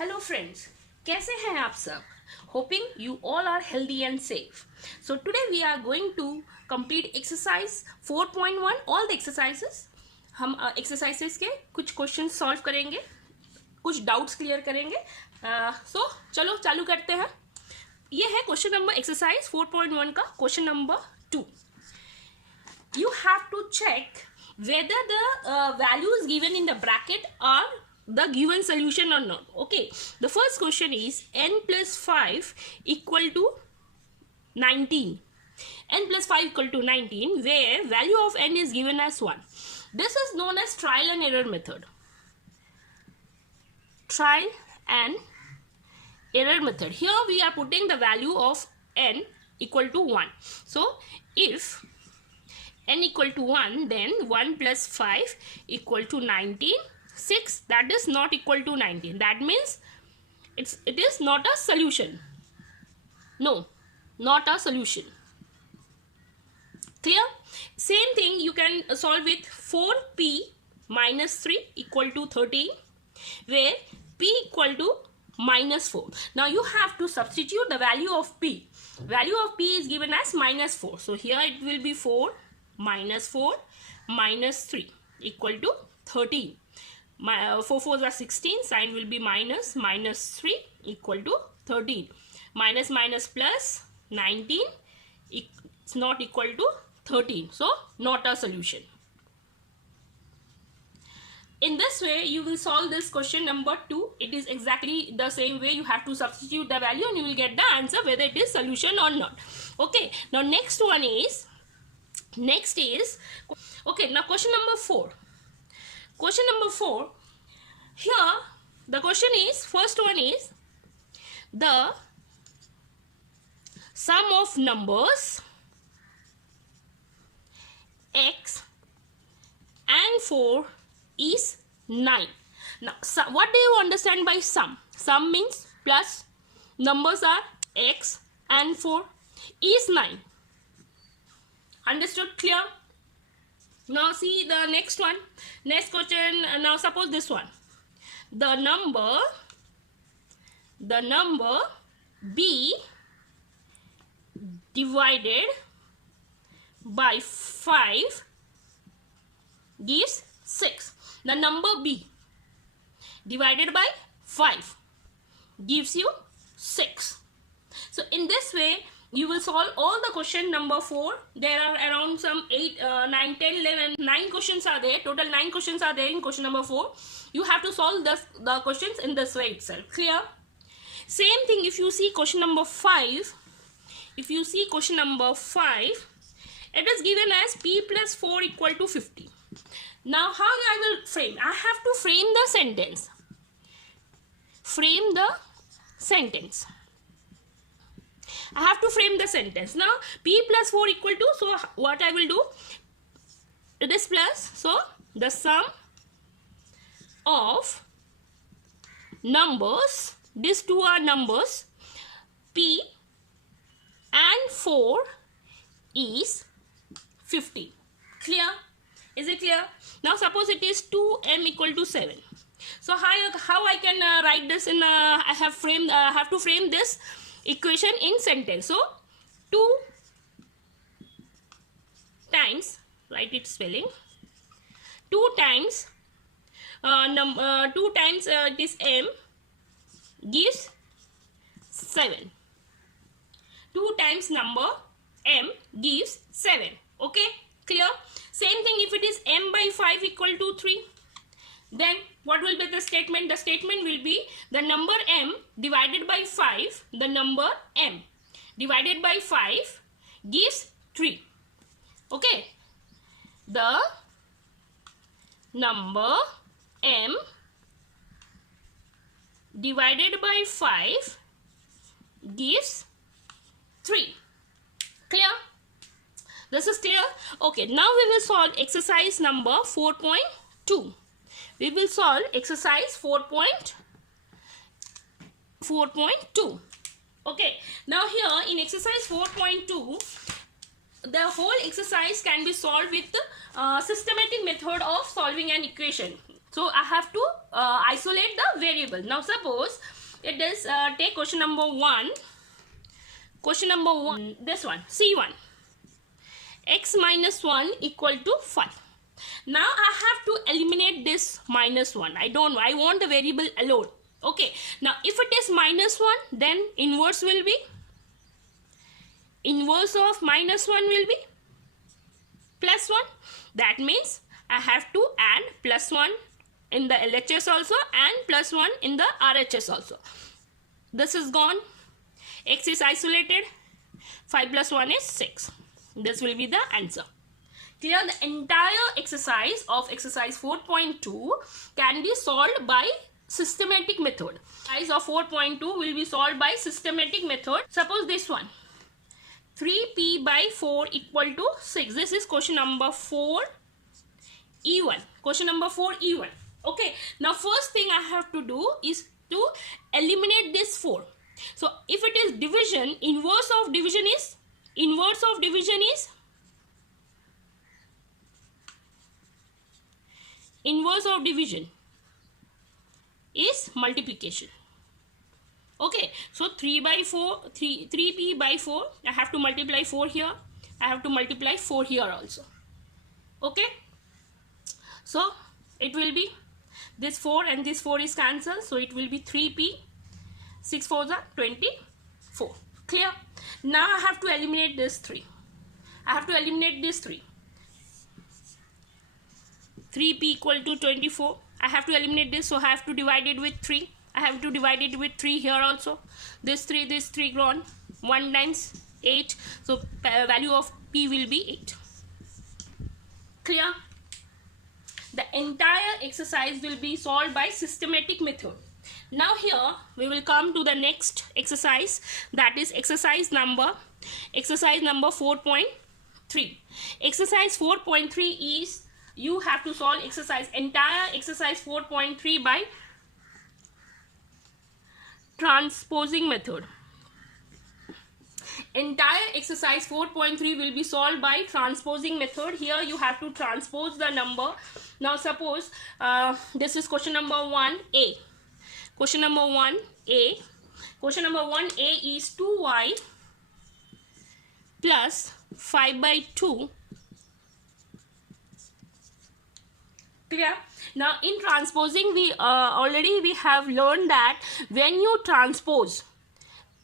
Hello friends, कैसे हैं आप सब? Hoping you all are healthy and safe. So today we are going to complete exercise 4.1. All the exercises. हम exercises के कुछ क्वेश्चन सॉल्व करेंगे, कुछ डाउट्स क्लियर करेंगे. सो चलो चालू करते हैं. ये है क्वेश्चन नंबर एक्सरसाइज 4.1 का question number 2. You have to check whether the values given in the bracket are the given solution or not. Okay, the first question is n plus 5 equal to 19. N plus 5 equal to 19, where value of n is given as 1. This is known as trial and error method. Trial and error method. Here we are putting the value of n equal to 1. So if n equal to 1, then 1 plus 5 equal to 19. 6, that is not equal to 19. That means it is not a solution. No, not a solution. Clear? Same thing you can solve with 4p minus 3 equal to 13, where p equal to minus 4. Now you have to substitute the value of p. Value of p is given as minus 4. So here it will be 4 minus 4 minus 3 equal to 13. 4 4s are 16. Sign will be minus. Minus 3 equal to 13. Minus minus plus 19. It's not equal to 13. So not a solution. In this way you will solve this question number 2. It is exactly the same way. You have to substitute the value and you will get the answer whether it is solution or not. Okay, now next is okay, now question number 4. Question number 4, here the question is, first one is the sum of numbers x and 4 is 9. Now what do you understand by sum? Sum means plus, numbers are x and 4 is 9. Understood? Clear? Now see the next one. Next question. Now suppose this one. The number b divided by 5 gives 6. The number b divided by 5 gives you 6. So in this way you will solve all the question number 4. There are around some 8, 9, 10, 11, 9 questions are there. Total 9 questions are there in question number 4. You have to solve the questions in this way itself. Clear? Same thing if you see question number 5. If you see question number 5, it is given as p plus 4 equal to 50. Now how I will frame? I have to frame the sentence. Frame the sentence. I have to frame the sentence. Now p plus 4 equal to, so what I will do, it is plus, so the sum of numbers, these two are numbers, p and 4 is 50. Clear? Is it clear? Now suppose it is 2m equal to 7. So how I can write this in I have to frame this equation in sentence. So 2 times, write its spelling, 2 times this m gives 7. 2 times number m gives 7. Okay, clear? Same thing if it is m by 5 equal to 3. Then what will be the statement? The statement will be the number m divided by 5, the number m divided by 5 gives 3. Okay, the number m divided by 5 gives 3. Clear? This is clear? Okay, now we will solve exercise number 4.2. We will solve exercise 4.2. Okay, now here in exercise 4.2, the whole exercise can be solved with systematic method of solving an equation. So I have to isolate the variable. Now suppose it is take question number 1. Question number 1, this one, C1. X minus 1 equal to 5. Now I have to eliminate this minus 1. I want the variable alone. Okay. Now if it is minus 1, then inverse will be, inverse of minus 1 will be plus 1. That means I have to add plus 1 in the LHS also and plus 1 in the RHS also. This is gone. X is isolated. 5 plus 1 is 6. This will be the answer. Clear? The entire exercise of exercise 4.2 can be solved by systematic method. Exercise of 4.2 will be solved by systematic method. Suppose this one. 3p by 4 equal to 6. This is question number 4 E1. Question number 4 E1. Okay. Now first thing I have to do is to eliminate this 4. So if it is division, inverse of division is multiplication. Okay, so 3p by 4, I have to multiply 4 here. I have to multiply 4 here also. Okay, so it will be this 4 and this 4 is cancelled, so it will be 3p. 6 4s are 24. Clear? Now I have to eliminate this 3. I have to eliminate this 3. 3p equal to 24. I have to eliminate this, so I have to divide it with 3. I have to divide it with 3 here also. This 3 gone. 1 times 8. So value of p will be 8. Clear? The entire exercise will be solved by systematic method. Now here we will come to the next exercise, that is exercise number 4.3. Exercise 4.3 is you have to solve entire exercise 4.3 by transposing method. Entire exercise 4.3 will be solved by transposing method. Here you have to transpose the number. Now suppose this is question number 1a. Question number 1a. Question number 1a is 2y plus 5 by 2. Clear? Now in transposing we already we have learned that when you transpose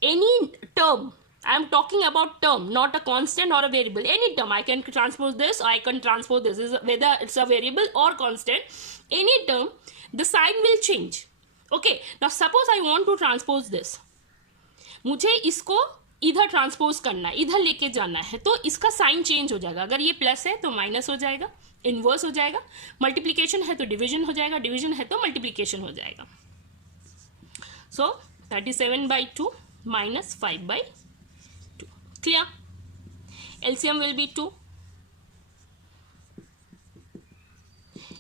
any term, I am talking about term, not a constant or a variable. Any term, I can transpose this, I can transpose this, whether it's a variable or constant. Any term, the sign will change. Okay. Now suppose I want to transpose this. मुझे इसको इधर transpose करना है, इधर लेके जाना है, तो इसका साइन चेंज हो जाएगा. अगर ये प्लस है तो माइनस हो जाएगा, इनवर्स हो जाएगा. मल्टीप्लिकेशन है तो डिवीजन हो जाएगा, डिवीजन है तो मल्टीप्लिकेशन हो जाएगा. सो 37/2 minus 5/2. Clear? LCM will be 2.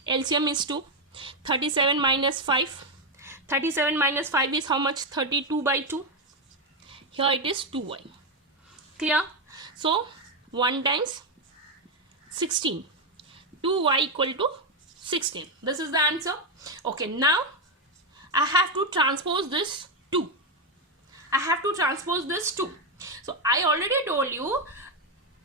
LCM is 2. 37 minus 5. 37 minus 5 is how much? 32/2. Here it is 2y. Clear? So 1 times 16. 2y equal to 16. This is the answer. Okay, now I have to transpose this 2. I have to transpose this 2. So I already told you,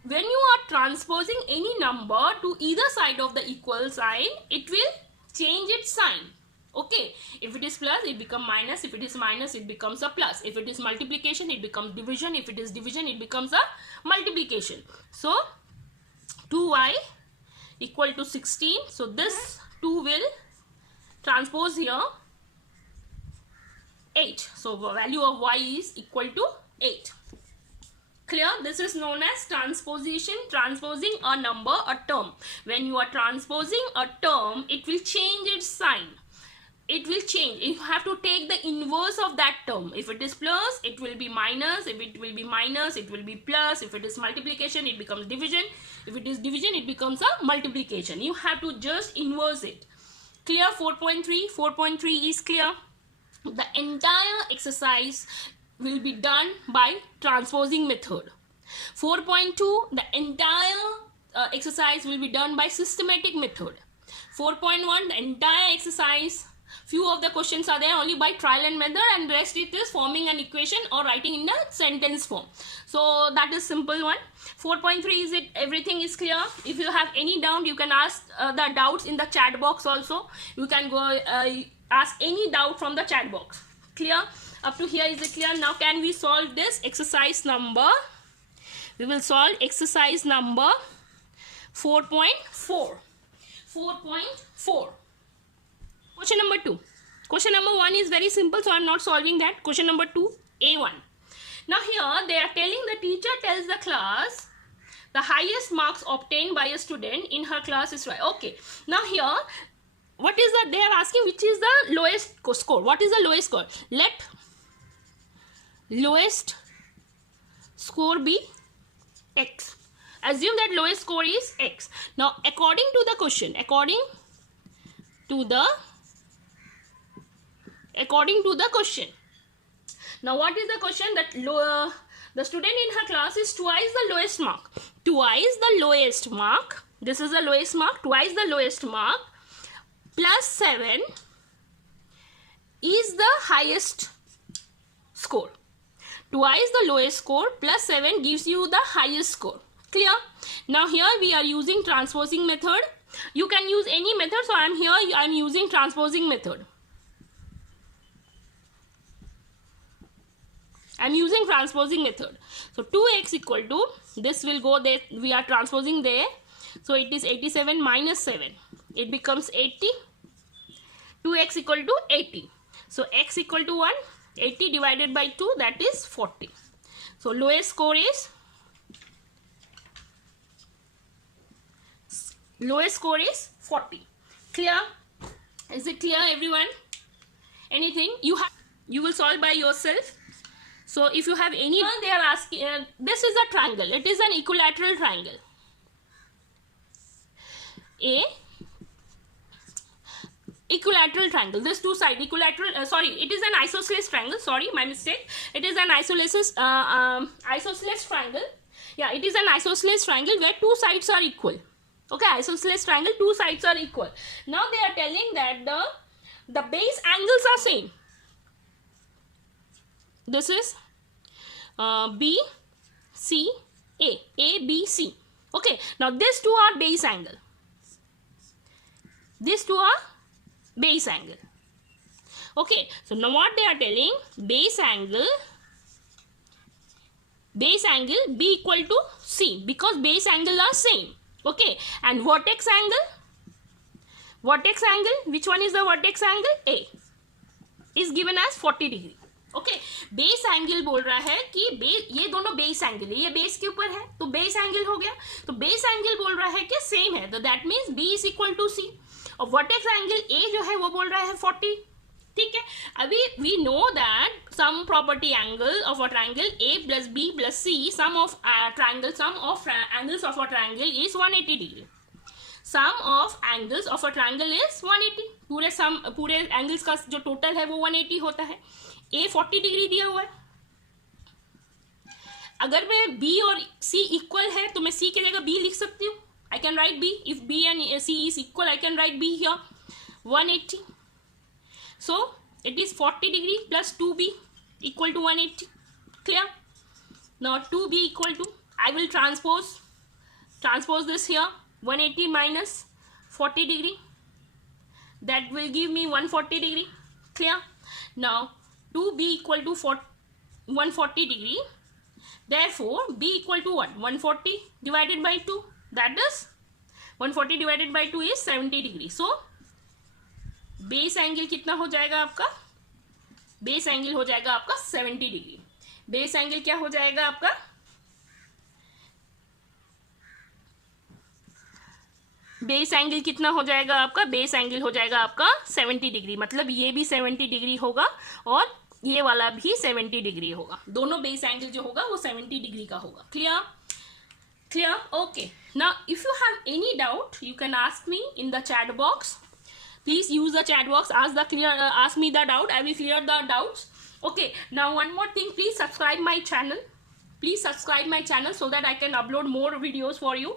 when you are transposing any number to either side of the equal sign, it will change its sign. Okay, if it is plus, it becomes minus. If it is minus, it becomes a plus. If it is multiplication, it becomes division. If it is division, it becomes a multiplication. So 2y equal to 16. So this 2 will transpose here 8. So value of y is equal to 8. Clear? This is known as transposition, transposing a number, a term. When you are transposing a term, it will change its sign. It will change. You have to take the inverse of that term. If it is plus, it will be minus. If it will be minus, it will be plus. If it is multiplication, it becomes division. If it is division, it becomes a multiplication. You have to just inverse it. Clear? 4.3. 4.3 is clear. The entire exercise will be done by transposing method. 4.2, the entire exercise will be done by systematic method. 4.1, the entire exercise, few of the questions are there only by trial and method, and rest it is forming an equation or writing in a sentence form. So that is simple one. 4.3 is it, everything is clear. If you have any doubt, you can ask the doubts in the chat box also. You can go ask any doubt from the chat box. Clear? Up to here, is it clear? Now can we solve this exercise number? We will solve exercise number 4.4. 4.4. Question number 2. Question number 1 is very simple, so I am not solving that. Question number 2, A1. Now here they are telling, the teacher tells the class the highest marks obtained by a student in her class is right. Okay. Now here, what is that? They are asking which is the lowest score. What is the lowest score? Let lowest score be X. Assume that lowest score is X. Now according to the question, according to the question. Now what is the question? That the student in her class is twice the lowest mark. Twice the lowest mark. This is the lowest mark. Twice the lowest mark plus 7 is the highest score. Twice the lowest score plus 7 gives you the highest score. Clear? Now here we are using transposing method. You can use any method. So I am using transposing method. I am using transposing method. So 2x equal to, this will go there, we are transposing there. So it is 87 minus 7. It becomes 80. 2x equal to 80. So x equal to 1. 80 divided by 2, that is 40. So lowest score is 40. Clear? Is it clear, everyone? Anything you will solve by yourself. So if you have any, they are asking, this is a triangle. It is an equilateral triangle. Equilateral triangle. This two side equilateral. It is an isosceles triangle. Sorry, my mistake. It is an isosceles triangle. Yeah, it is an isosceles triangle where two sides are equal. Okay, isosceles triangle, two sides are equal. Now they are telling that the base angles are same. This is B, C, A, B, C. Okay, now these two are base angle. These two are base angle. Okay, so now what they are telling, base angle B equal to C, because base angle are same. Okay, and vertex angle, which one is the vertex angle? A is given as 40 degree. Okay, base angle बोल रहा है कि ये दोनों base angle है, ये base के ऊपर है तो बेस एंगल हो गया. तो बेस एंगल बोल रहा है कि सेम है, तो that means B is equal to C. और वर्टेक्स एंगल ए जो है वो बोल रहा है 40. ठीक है, अभी we know that sum property angle of a triangle A plus B plus C, sum of angles of a triangle is 180 degree. Sum of angles of a triangle is 180. पूरे एंगल्स का जो टोटल है वो 180 होता है. ए 40 degree दिया हुआ है. अगर मैं बी और सी इक्वल है तो मैं सी की जगह बी लिख सकती हूँ. I can write B. If B and C is equal I can write B here 180. So it is 40 degree plus 2b equal to 180. Clear? Now 2b equal to, I will transpose this here, 180 minus 40 degree, that will give me 140 degree. Clear? Now 2b equal to 140 degree, therefore b equal to what? 140 divided by 2, that is 140 divided by 2 is 70 degree. So base angle कितना हो जाएगा आपका? Base angle हो जाएगा आपका 70 degree. Base angle क्या हो जाएगा आपका? बेस एंगल कितना हो जाएगा आपका? बेस एंगल हो जाएगा आपका 70 डिग्री. मतलब ये भी 70 डिग्री होगा और ये वाला भी 70 डिग्री होगा. दोनों बेस एंगल जो होगा वो 70 डिग्री का होगा. Clear? Clear? Okay. Now if you have any doubt you can ask me in the chat box. Please use the chat box. Ask me the doubt. I will clear the doubts. Okay. Now one more thing. Please subscribe my channel. Please subscribe my channel so that I can upload more videos for you.